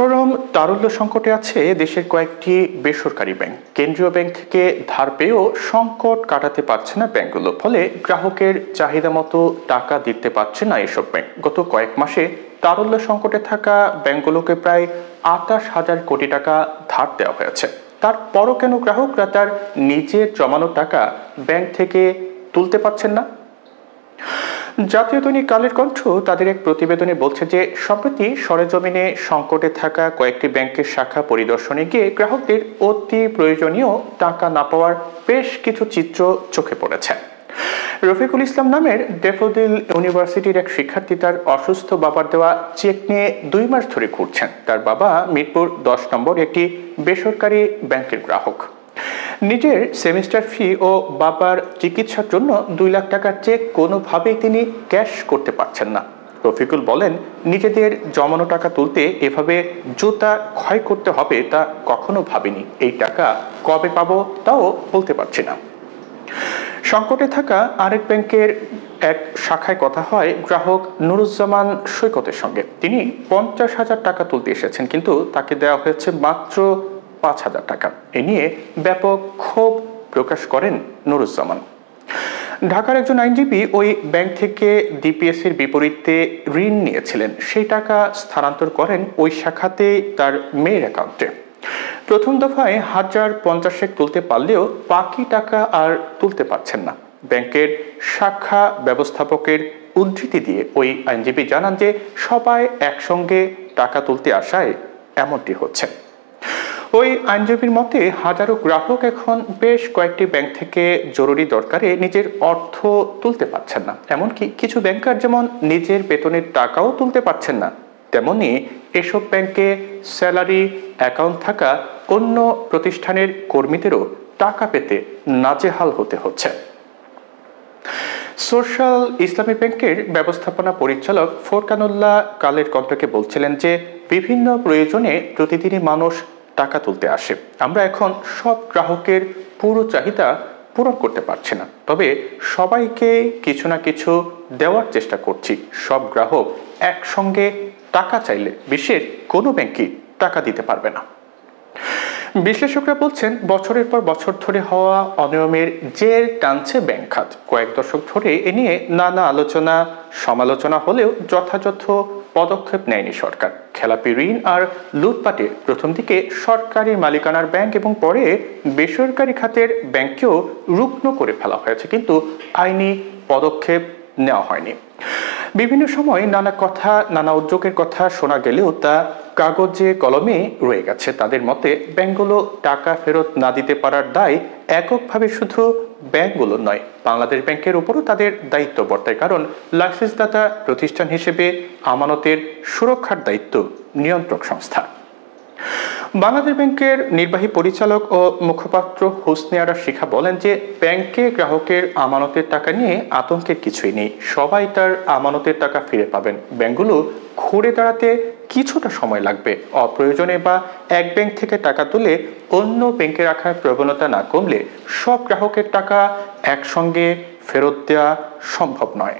চরম তারল্য সংকটে আছে দেশের কয়েকটি বেসরকারি ব্যাংক। কেন্দ্রীয় ব্যাংক থেকে ধার পেয়েও সংকট কাটাতে পারছে না ব্যাংকগুলো, ফলে গ্রাহকের চাহিদা মতো টাকা দিতে পারছে না এসব ব্যাংক। গত কয়েক মাসে তারল্য সংকটে থাকা ব্যাংকগুলোকে প্রায় ২৮,০০০ কোটি টাকা ধার দেওয়া হয়েছে। তারপরও কেন গ্রাহকরা তার নিজের জমানো টাকা ব্যাংক থেকে তুলতে পারছেন না? জাতীয় দৈনিক কালের কণ্ঠ তাদের এক প্রতিবেদনে বলছে যে সম্প্রতি সরেজমিনে সংকটে থাকা কয়েকটি ব্যাংকের শাখা পরিদর্শনে গিয়ে গ্রাহকদের অতি প্রয়োজনীয় টাকা না পাওয়ার বেশ কিছু চিত্র চোখে পড়েছে। রফিকুল ইসলাম নামের ড্যাফোডিল ইউনিভার্সিটির এক শিক্ষার্থী তার অসুস্থ বাবার দেওয়া চেক নিয়ে ২ মাস ধরে ঘুরছেন। তার বাবা মিরপুর ১০ নম্বর একটি বেসরকারি ব্যাংকের গ্রাহক। নিজের সেমিস্টার ফি ও বাবার চিকিৎসার জন্য ২ লাখ টাকার চেক কোনোভাবেই তিনি ক্যাশ করতে পারছেন না। রফিকুল বলেন, নিজেদের জমানো টাকা তুলতে এভাবে জুতা ক্ষয় করতে হবে তা কখনো ভাবিনি। এই টাকা কবে পাবো তাও বলতে পারছি না। সংকটে থাকা আরেক ব্যাংকের এক শাখায় কথা হয় গ্রাহক নুরুজ্জামান সৈকতের সঙ্গে। তিনি ৫০,০০০ টাকা তুলতে এসেছেন, কিন্তু তাকে দেওয়া হয়েছে মাত্র ৫,০০০ টাকা। এ নিয়ে ব্যাপক ক্ষোভ প্রকাশ করেন নুরুজ্জামান। ঢাকার একজন আইনজীবী ওই ব্যাংক থেকে ডিপিএস এর বিপরীতে ঋণ নিয়েছিলেন। সেই টাকা স্থানান্তর করেন ওই শাখাতে তার মেয়ের অ্যাকাউন্টে। প্রথম দফায় ১,০৫০ তুলতে পারলেও বাকি টাকা আর তুলতে পারছেন না। ব্যাংকের শাখা ব্যবস্থাপকের উদ্ধৃতি দিয়ে ওই আইনজীবী জানান যে সবাই একসঙ্গে টাকা তুলতে আসায় এমনটি হচ্ছে। ওই আইনজীবীর মতে হাজারো গ্রাহক এখন বেশ কয়েকটি ব্যাংক থেকে জরুরি দরকারে নিজের অর্থ তুলতে পারছেন না। এমনকি কিছু ব্যাংকার যেমন নিজের বেতনের টাকাও তুলতে পারছেন না, তেমনি এসব ব্যাংকে স্যালারি অ্যাকাউন্ট থাকা অন্য প্রতিষ্ঠানের কর্মীদেরও টাকা পেতে নাজেহাল হতে হচ্ছে। সোশ্যাল ইসলামী ব্যাংকের ব্যবস্থাপনা পরিচালক ফোরকানুল্লাহ কালের কণ্ঠকে বলছিলেন যে বিভিন্ন প্রয়োজনে প্রতিদিনই মানুষ টাকা তুলতে আসে। আমরা এখন সব গ্রাহকের পুরো চাহিদা পূরণ করতে পারছি না, তবে সবাইকে কিছু না কিছু দেওয়ার চেষ্টা করছি। সব গ্রাহক একসঙ্গে টাকা চাইলে বিশ্বের কোনো ব্যাংকই টাকা দিতে পারবে না। বিশ্লেষকরা বলছেন, বছরের পর বছর ধরে হওয়া অনিয়মের জের টানছে ব্যাংক খাত। কয়েক দশক ধরে এ নিয়ে নানা আলোচনা সমালোচনা হলেও যথাযথ পদক্ষেপ নেয়নি সরকার। খেলাপি ঋণ আর লুটপাটে প্রথম দিকে সরকারি মালিকানার ব্যাংক এবং পরে বেসরকারি খাতের ব্যাংককেও রুগ্ন করে ফেলা হয়েছে, কিন্তু আইনি পদক্ষেপ নেওয়া হয়নি। বিভিন্ন সময় নানা কথা, নানা উদ্যোগের কথা শোনা গেলেও তা কাগজে কলমে রয়ে গেছে। তাদের মতে ব্যাংকগুলো টাকা ফেরত না দিতে পারার দায় এককভাবে শুধু ব্যাংকগুলো নয়, বাংলাদেশ ব্যাংকের উপরও তাদের দায়িত্ব বর্তায়। কারণ লাইসেন্সদাতা প্রতিষ্ঠান হিসেবে আমানতের সুরক্ষার দায়িত্ব নিয়ন্ত্রক সংস্থা। বাংলাদেশ ব্যাংকের নির্বাহী পরিচালক ও মুখপাত্র হোসনে আরা শিখা বলেন যে ব্যাংকে গ্রাহকের আমানতের টাকা নিয়ে আতঙ্কের কিছুই নেই, সবাই তার আমানতের টাকা ফিরে পাবেন। ব্যাংকগুলো ঘুরে দাঁড়াতে কিছুটা সময় লাগবে। অপ্রয়োজনে বা এক ব্যাংক থেকে টাকা তুলে অন্য ব্যাংকে রাখার প্রবণতা না কমলে সব গ্রাহকের টাকা একসঙ্গে ফেরত দেওয়া সম্ভব নয়।